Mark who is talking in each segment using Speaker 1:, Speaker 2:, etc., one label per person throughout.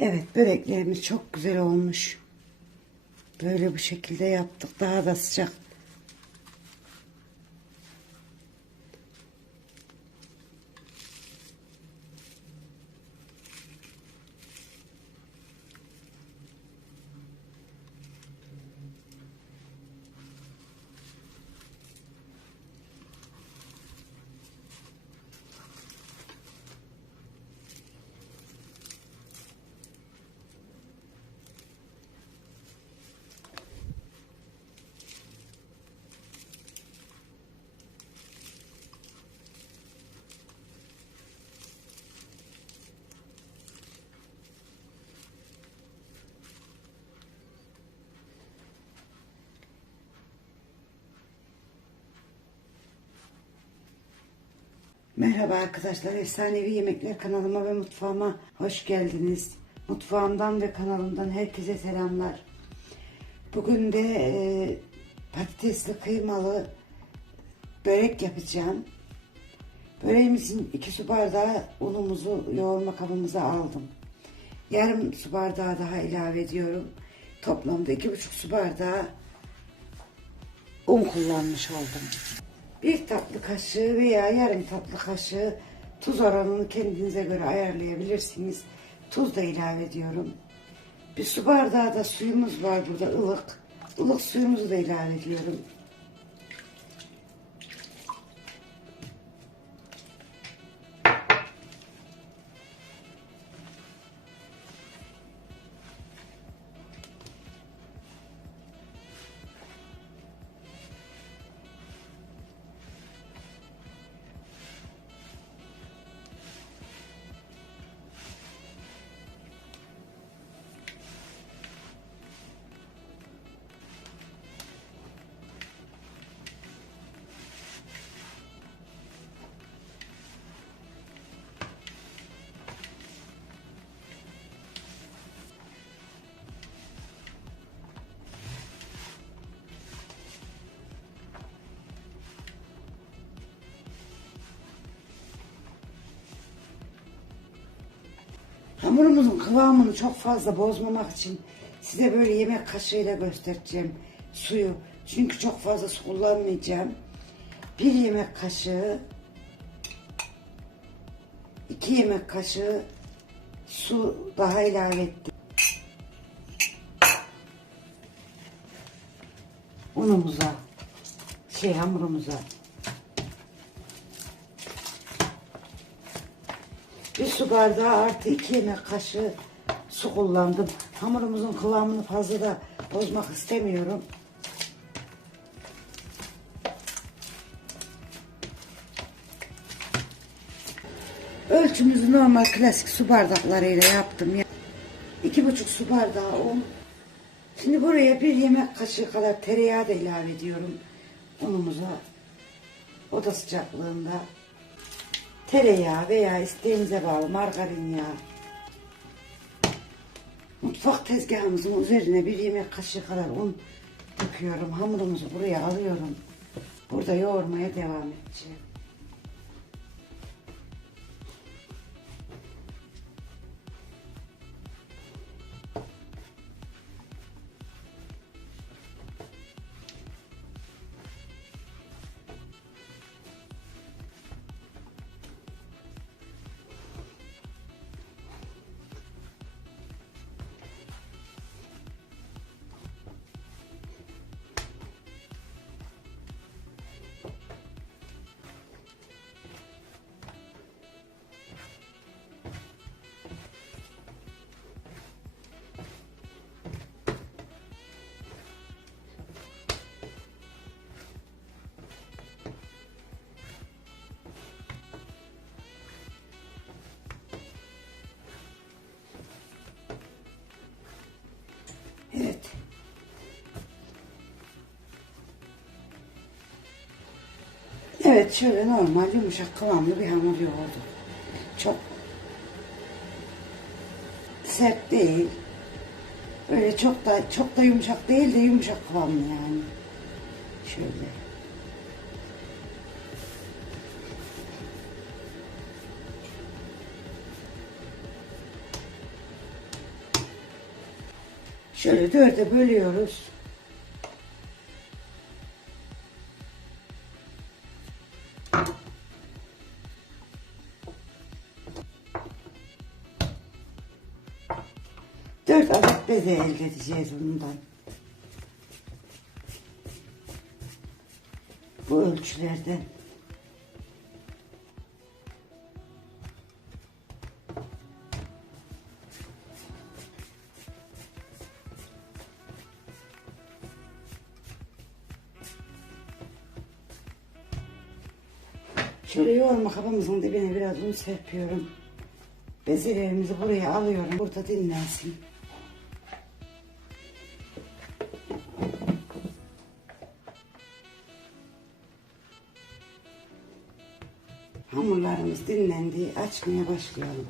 Speaker 1: Evet böreklerimiz çok güzel olmuş. Böyle bu şekilde yaptık. Daha da sıcak. Merhaba arkadaşlar. Efsanevi Yemekler kanalıma ve mutfağıma hoş geldiniz. Mutfağımdan ve kanalımdan herkese selamlar. Bugün de e, patatesli kıymalı börek yapacağım. Böreğimizin iki su bardağı unumuzu yoğurma kabımıza aldım. Yarım su bardağı daha ilave ediyorum. Toplamda iki buçuk su bardağı un kullanmış oldum. Bir tatlı kaşığı veya yarım tatlı kaşığı tuz oranını kendinize göre ayarlayabilirsiniz. Tuz da ilave ediyorum. Bir su bardağı da suyumuz var burada ılık. Ilık suyumuzu da ilave ediyorum. Hamurumuzun kıvamını çok fazla bozmamak için size böyle yemek kaşığıyla göstereceğim suyu. Çünkü çok fazla su kullanmayacağım. Bir yemek kaşığı, iki yemek kaşığı su daha ilave ettim. Unumuza, şey hamurumuza. Su bardağı artı iki yemek kaşığı su kullandım. Hamurumuzun kıvamını fazla da bozmak istemiyorum. Ölçümüzü normal klasik su bardaklarıyla yaptım. Ya. İki buçuk su bardağı un. Şimdi buraya bir yemek kaşığı kadar tereyağı da ilave ediyorum unumuza. Oda sıcaklığında tereyağı veya isteğinize bağlı margarin yağı. Mutfak tezgahımızın üzerine bir yemek kaşığı kadar un döküyorum. Hamurumuzu buraya alıyorum. Burada yoğurmaya devam edeceğim. Evet şöyle normal yumuşak kıvamlı bir hamur yoğurdum. Çok sert değil. Öyle çok da çok da yumuşak değil de yumuşak kıvamlı yani. Şöyle. Şöyle dörde bölüyoruz. Dört adet beze elde edeceğiz bundan. Bu ölçülerden. Kabımızın dibine biraz un serpiyorum. Bezelerimizi buraya alıyorum. Burada dinlensin. Hamurlarımız dinlendi. Açmaya başlayalım.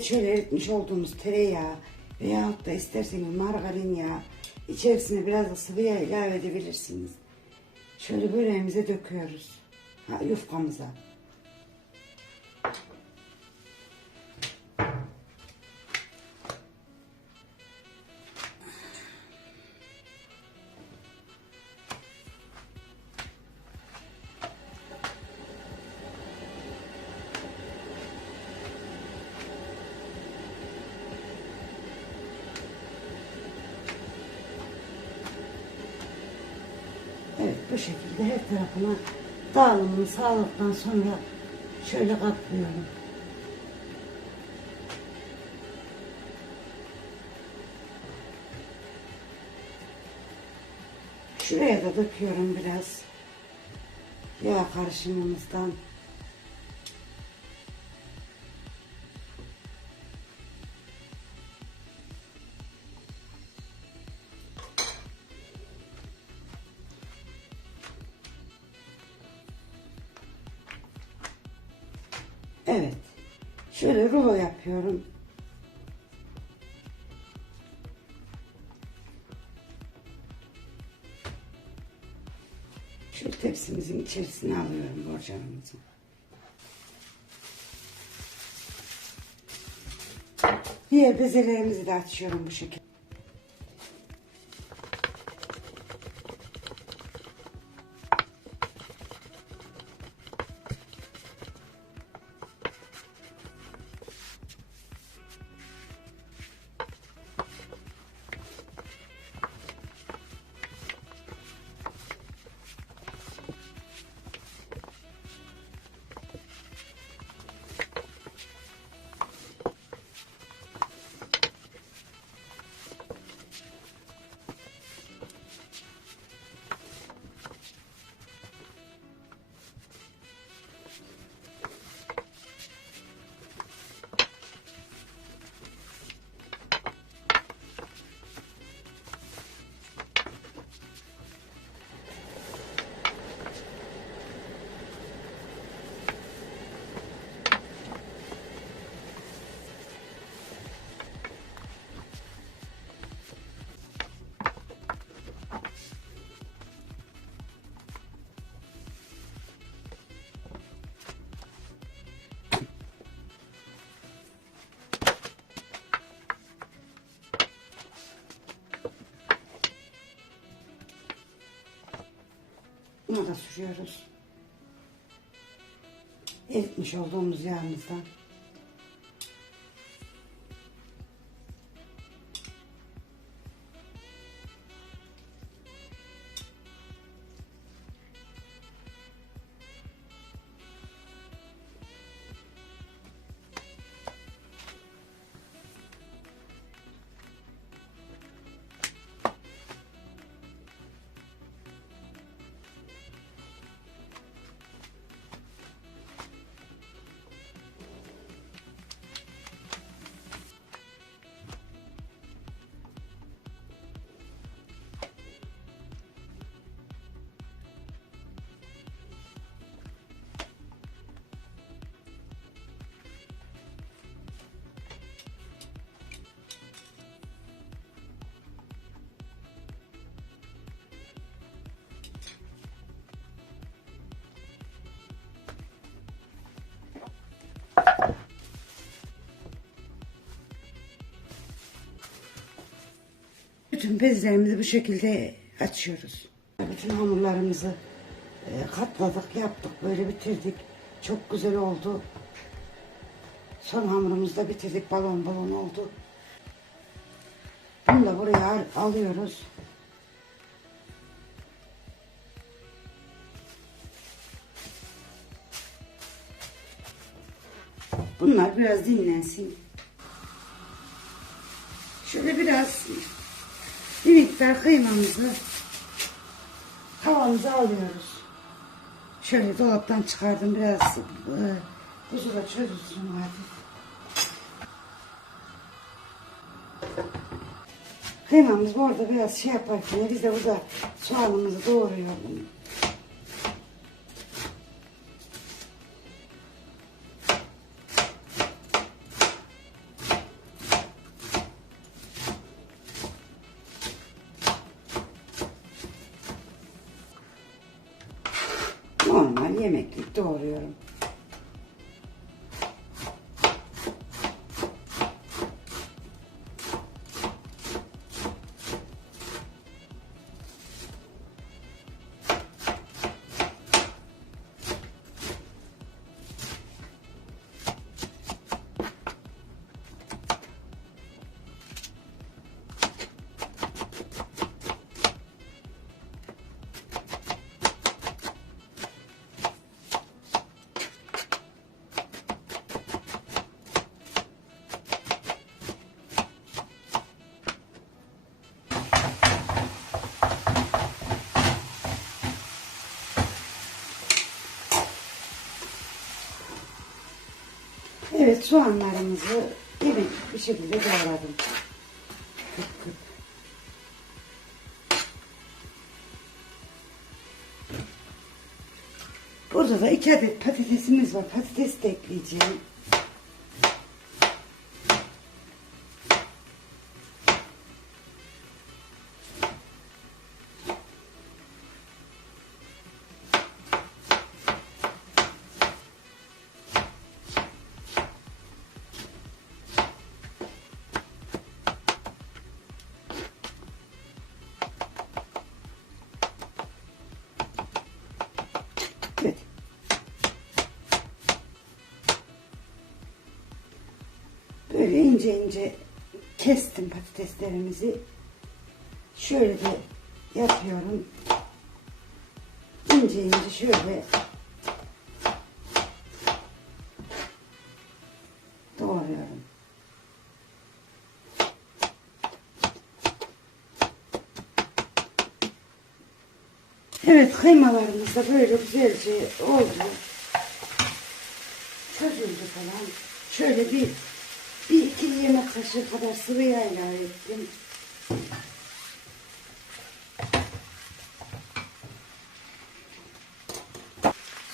Speaker 1: Şöyle eritmiş olduğumuz tereyağı veyahut da isterseniz margarin yağı içerisine biraz da sıvı yağ ilave edebilirsiniz. Şöyle böreğimize döküyoruz. Ha, yufkamıza. Bu şekilde her tarafına dağılımını sağladıktan sonra şöyle katlıyorum. Şuraya da döküyorum biraz yağ karışımımızdan. İçerisine alıyorum borcamımızı. Diğer bezelerimizi de açıyorum bu şekilde. Bunu da sürüyoruz. Eritmiş olduğumuz yağımızdan. Bütün bezlerimizi bu şekilde açıyoruz. Bütün hamurlarımızı e, katladık, yaptık, böyle bitirdik. Çok güzel oldu. Son hamurumuzu da bitirdik, balon balon oldu. Bunu da buraya al- alıyoruz. Bunlar biraz dinlensin. Şöyle biraz miktar kıymamızı tavamıza alıyoruz. Şöyle dolaptan çıkardım biraz e, buzu da çözülsün hafif. Kıymamız bu arada biraz şey yaparken biz de burada soğanımızı doğruyoruz. Yemeklik doğruyorum. Evet soğanlarımızı yemek bir şekilde doğradım. Kıp Burada da iki adet patatesimiz var. Patates de ekleyeceğim. İnce ince kestim patateslerimizi. Şöyle de yapıyorum. İnce ince şöyle doğruyorum. Evet kıymalarımız da böyle güzelce oldu. Çözüldü falan. Şöyle bir, yemek kaşığı kadar sıvı yağ ilave ettim.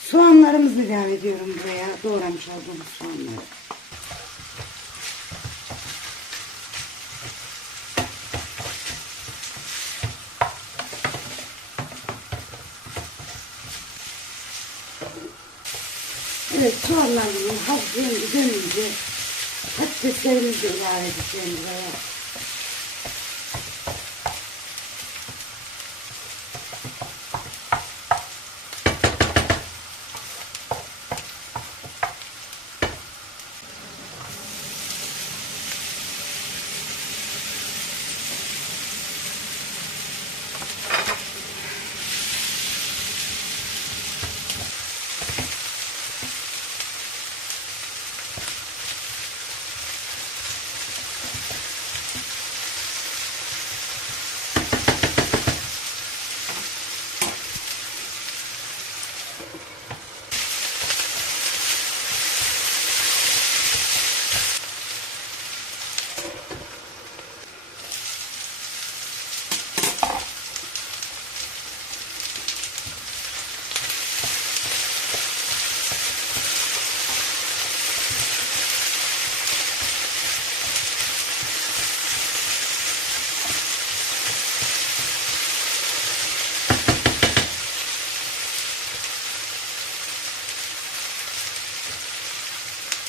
Speaker 1: Soğanlarımızı ilave ediyorum buraya. Doğramış olduğumuz soğanları. Evet soğanlarımın hafif dönünce patateslerimizi ilave edeceğim buraya.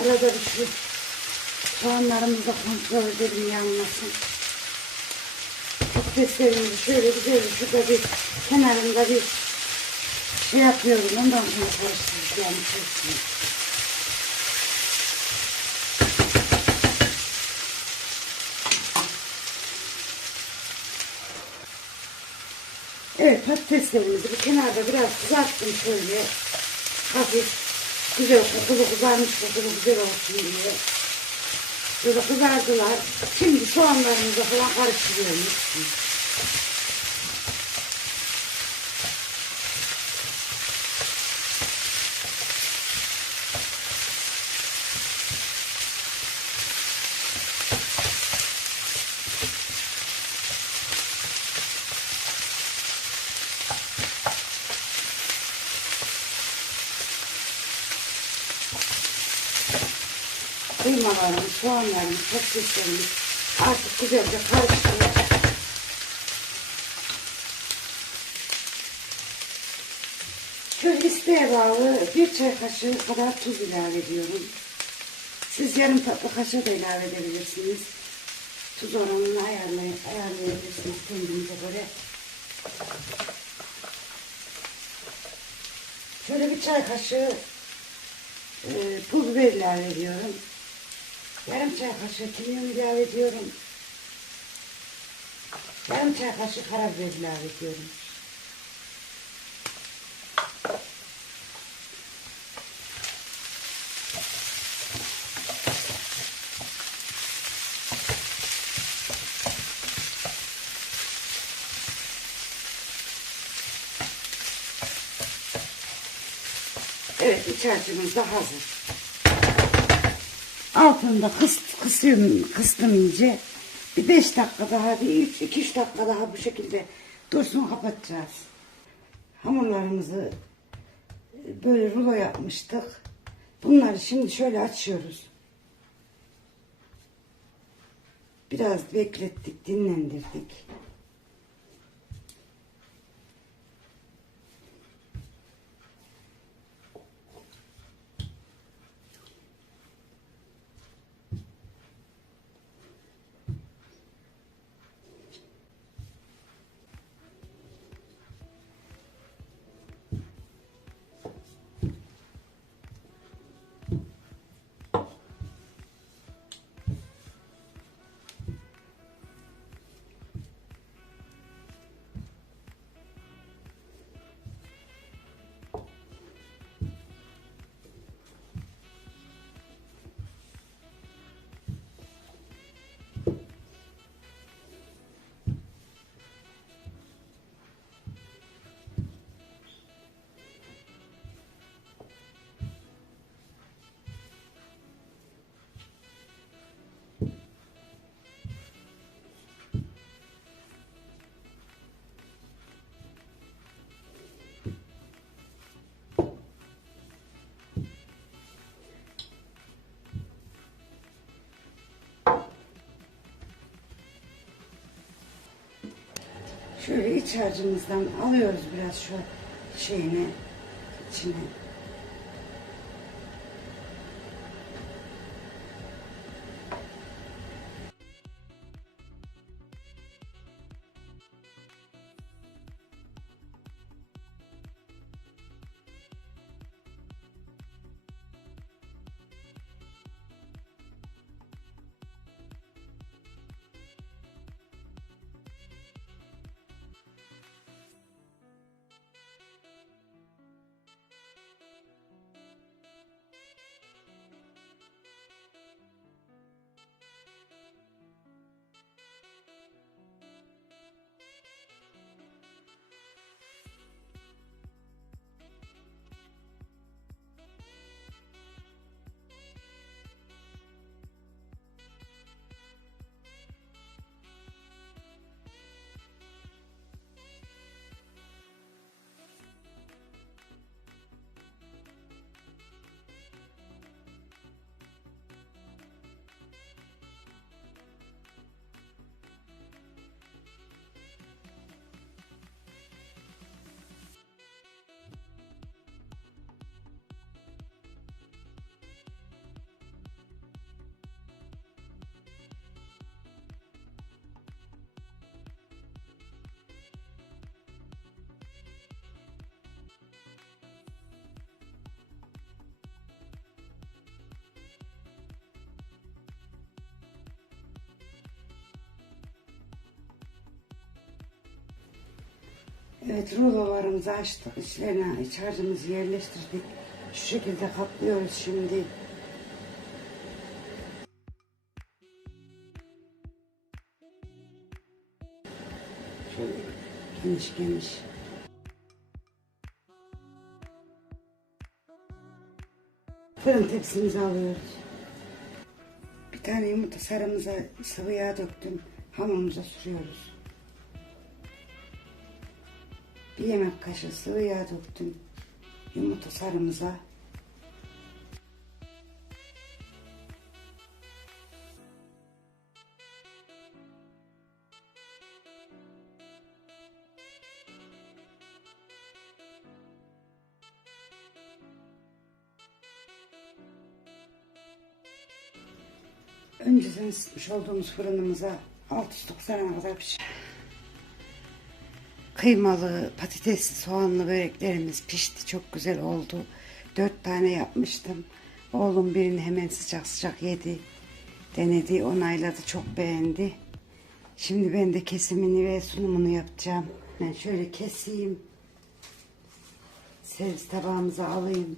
Speaker 1: Arada bir şu soğanlarımızı da kontrol edelim yanmasın. Patateslerimizi şöyle güzel şurada bir kenarında bir şey yapıyorum. Ondan sonra karıştıracağım içerisine. Evet patateslerimizi bir kenarda biraz kızarttım şöyle. Hafif güzel kokulu kızarmış kokulu güzel olsun diye. Böyle kızardılar. Şimdi soğanlarımızı falan karıştırıyorum. üstüne. Kıymalarımız, soğanlarımız, patateslerimiz artık güzelce karıştırıyor. Şöyle isteğe bağlı bir çay kaşığı kadar tuz ilave ediyorum. Siz yarım tatlı kaşığı da ilave edebilirsiniz. Tuz oranını ayarlay ayarlayabilirsiniz kendinize göre. Şöyle bir çay kaşığı e, pul biber ilave ediyorum. Yarım çay kaşığı kimyon ilave ediyorum. Yarım çay kaşığı karabiber ilave ediyorum. Evet iç harcımız da hazır. Altında kıs, kısıyorum, kıstım iyice. Bir beş dakika daha, bir üç, iki üç dakika daha bu şekilde dursun kapatacağız. Hamurlarımızı e, böyle rulo yapmıştık. Bunları şimdi şöyle açıyoruz. Biraz beklettik, dinlendirdik. Şöyle iç harcımızdan alıyoruz biraz şu şeyini içine. Evet rulolarımızı açtık. İçlerine iç harcımızı yerleştirdik. Şu şekilde kaplıyoruz şimdi. Şöyle geniş geniş. Fırın tepsimizi alıyoruz. Bir tane yumurta sarımıza sıvı yağ döktüm. Hamurumuza sürüyoruz. Bir yemek kaşığı sıvı yağ döktüm. Yumurta sarımıza. Önceden ısıtmış olduğumuz fırınımıza alt üstü kızarana kadar pişir. Kıymalı, patatesli, soğanlı böreklerimiz pişti. Çok güzel oldu. Dört tane yapmıştım. Oğlum birini hemen sıcak sıcak yedi. Denedi, onayladı, çok beğendi. Şimdi ben de kesimini ve sunumunu yapacağım. Ben şöyle keseyim. Servis tabağımıza alayım.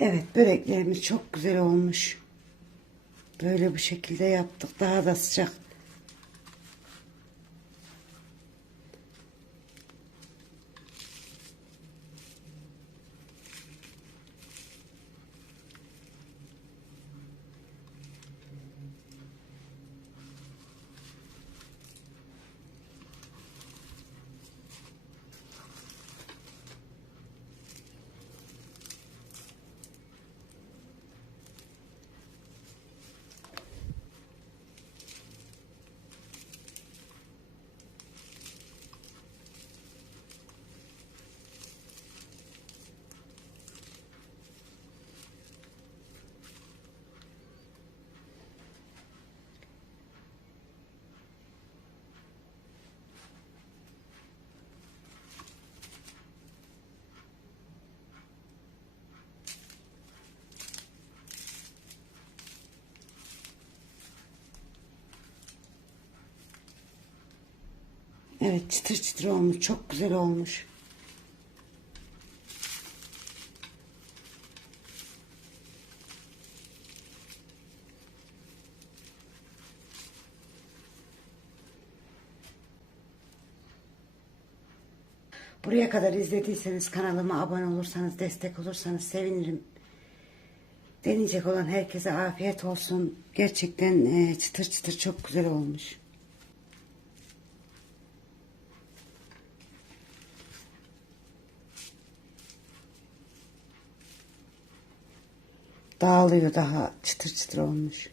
Speaker 1: Evet böreklerimiz çok güzel olmuş. Böyle bu şekilde yaptık. Daha da sıcak. Evet çıtır çıtır olmuş. Çok güzel olmuş. Buraya kadar izlediyseniz kanalıma abone olursanız, destek olursanız sevinirim. Deneyecek olan herkese afiyet olsun. Gerçekten e, çıtır çıtır çok güzel olmuş. Dağılıyor daha çıtır çıtır olmuş.